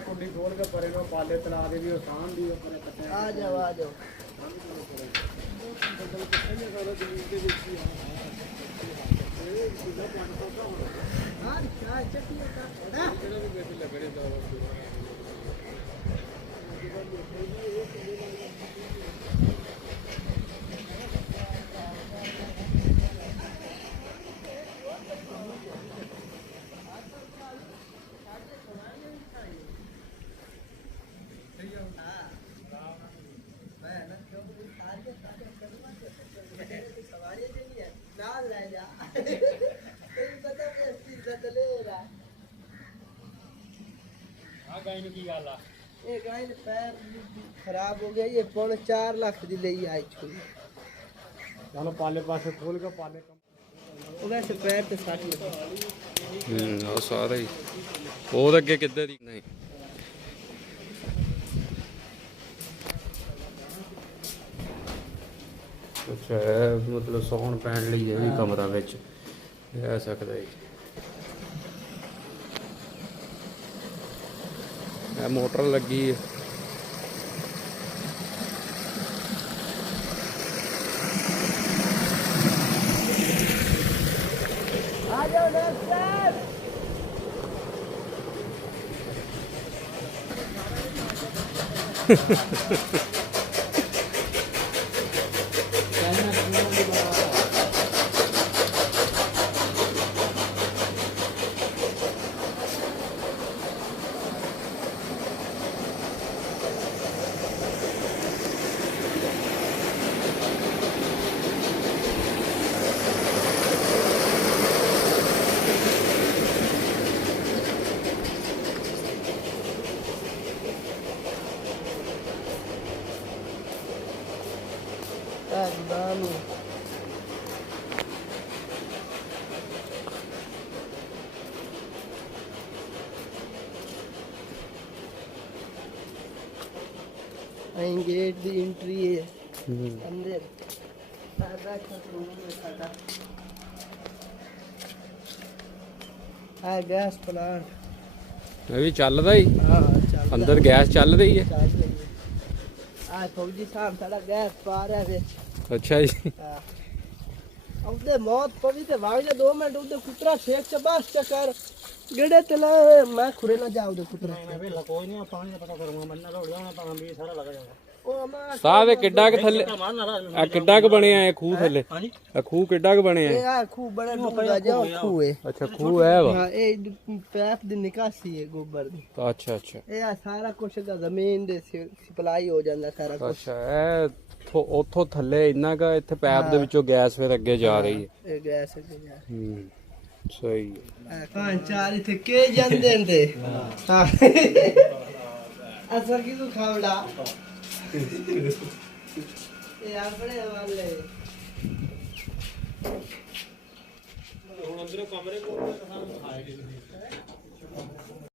कुंडी खोल के परे को पाले तला दे भी आसान दी आ जाओ आ जाओ खराब हो गया ये 4.5 लाख दी ले आई चलो पाले पास खोल के पाले वैसे पैर ते सट लगा सारा ही ਉਹ ਅੱਗੇ ਕਿੱਦਾਂ ਦੀ ਨਹੀਂ ਅੱਛਾ ਮਤਲਬ ਸੌਣ ਪੈਣ ਲਈ ਇਹ ਵੀ ਕਮਰਾ ਵਿੱਚ ਰਹਿ ਸਕਦਾ ਹੈ ਇਹ ਮੋਟਰ ਲੱਗੀ ਹੈ आ जाओ डॉक्टर गेट दी एंट्री है अंदर सादा रूम में सादा आ गैस प्लांट ਇਹ ਵੀ ਚੱਲਦਾ ਹੀ हां चल ਅੰਦਰ ਗੈਸ ਚੱਲ ਰਹੀ ਹੈ आ फौजी साहब साਡਾ गैस पा रहा है ਅੱਛਾ ਜੀ ਉਹਦੇ ਮੌਤ ਪਵੀ ਤੇ ਵਾਗ ਜਾ 2 ਮਿੰਟ ਉਹਦੇ ਕੁਤਰਾ ਸ਼ੇਕ ਚ ਬਸ ਚੱਕਰ ਗੜੇ ਤੇ ਲੈ ਮੈਂ ਖੁਰੇ ਨਾ ਜਾ ਉਹਦੇ ਕੁਤਰਾ ਵੇ ਕੋਈ ਨਹੀਂ ਪਾਣੀ ਦਾ ਪਤਾ ਕਰੂੰਗਾ ਮੰਨਾ ਰੋੜ ਜਾਣਾ ਤਾਂ ਵੀ ਸਾਰਾ ਲੱਗ ਜਾਊਗਾ ਉਹ ਮੈਂ ਸਾਹ ਦੇ ਕਿੱਡਾ ਕੁ ਥੱਲੇ ਆ ਕਿੱਡਾ ਕੁ ਬਣਿਆ ਇਹ ਖੂਹ ਥੱਲੇ ਆ ਖੂਹ ਕਿੱਡਾ ਕੁ ਬਣਿਆ ਇਹ ਆ ਖੂਹ ਬੜਾ ਡੂੰਘਾ ਜਾ ਖੂਹ ਹੈ ਅੱਛਾ ਖੂਹ ਹੈ ਵਾ ਹਾਂ ਇਹ ਪੈਪ ਦੀ ਨਿਕਾਸੀ ਹੈ ਗੋਬਰ ਦੀ ਅੱਛਾ ਅੱਛਾ ਇਹ ਆ ਸਾਰਾ ਕੁਝ ਦਾ ਜ਼ਮੀਨ ਦੇ ਸਪਲਾਈ ਹੋ ਜਾਂਦਾ ਸਾਰਾ ਕੁਝ ਅੱਛਾ ਇਹ ਉੱਥੋਂ ਥੱਲੇ ਇੰਨਾ ਕਾ ਇੱਥੇ ਪੈਪ ਦੇ ਵਿੱਚੋਂ ਗੈਸ ਫਿਰ ਅੱਗੇ ਜਾ ਰਹੀ ਹੈ ਇਹ ਗੈਸ ਅੱਗੇ ਜਾ ਸਹੀ ਹਾਂ ਚਾਰ ਇੱਥੇ ਕੇ ਜਾਂਦੇ ਨੇ ਹਾਂ ਅਸਰ ਕੀ ਤੂੰ ਖਾਵੜਾ ਇਹ ਆਪਣੇ ਵਾਲੇ ਹੁਣ ਅੰਦਰੋਂ ਕਮਰੇ ਕੋਲ